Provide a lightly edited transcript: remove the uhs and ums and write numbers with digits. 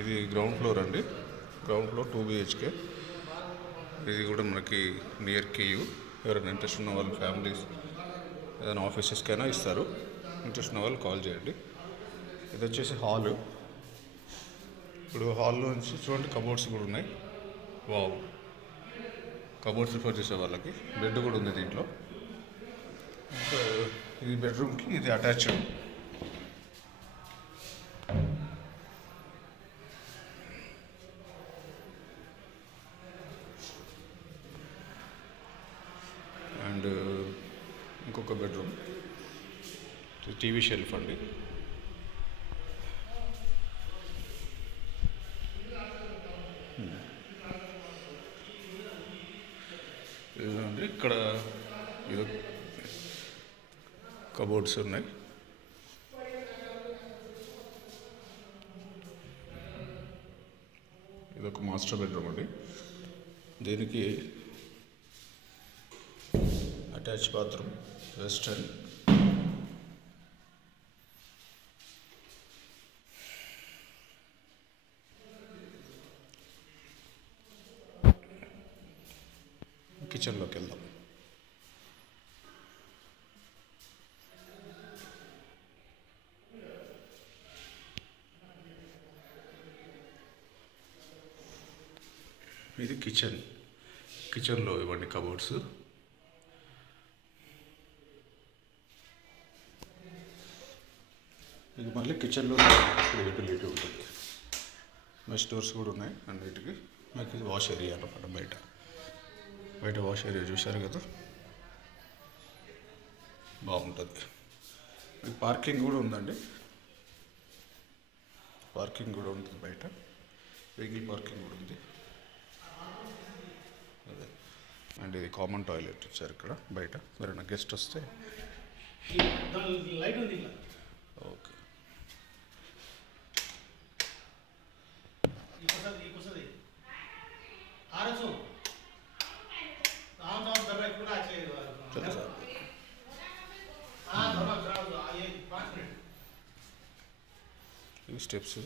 ఇది ground floor అండి. Ground floor 2 BHK. ఇది కూడా మనకి నియర్ కేయూ. ఎవరైనా ఇంట్రెస్ట్ ఉన్న వాళ్ళు ఫ్యామిలీస్ ఏదైనా ఆఫీసెస్కైనా ఇస్తారు. ఇంట్రెస్ట్ ఉన్న వాళ్ళు కాల్ చేయండి. ఇది వచ్చేసి హాలు. ఇప్పుడు హాల్లో నుంచి చూడండి కబోర్డ్స్ కూడా ఉన్నాయి. వావ్, కబోర్డ్స్ ప్రిఫర్ చేసే వాళ్ళకి బెడ్ కూడా ఉంది దీంట్లో. ఇది బెడ్రూమ్కి ఇది అటాచ్డ్. అండ్ ఇంకొక బెడ్రూమ్ టీవీ షెల్ఫ్ అండి. ఇదండి ఇక్కడ ఇది కబోర్డ్స్ ఉన్నాయి. ఇదొక మాస్టర్ బెడ్రూమ్ అండి. దీనికి అటాచ్ బాత్రూమ్, వెస్టర్న్. కిచెన్లోకి వెళ్దాం. ఇది కిచెన్లో ఇవ్వండి కబోర్డ్స్. ఇది మళ్ళీ కిచెన్లో యూటిలిటీ ఉంటుంది. మెష్ డోర్స్ కూడా ఉన్నాయి అన్నిటికీ. మీకు ఇది వాష్ ఏరియా అన్నమాట. బయట వాష్ ఏరియా చూశారు కదా, బాగుంటుంది. మీకు పార్కింగ్ కూడా ఉందండి. పార్కింగ్ కూడా ఉంటుంది బయట. వెహికల్ పార్కింగ్ కూడా ఉంది. అదే అండ్ ఇది కామన్ టాయిలెట్ ఇచ్చారు ఇక్కడ బయట. ఎవరైనా గెస్ట్ వస్తే. ఓకే, ఇవి స్టెప్స్.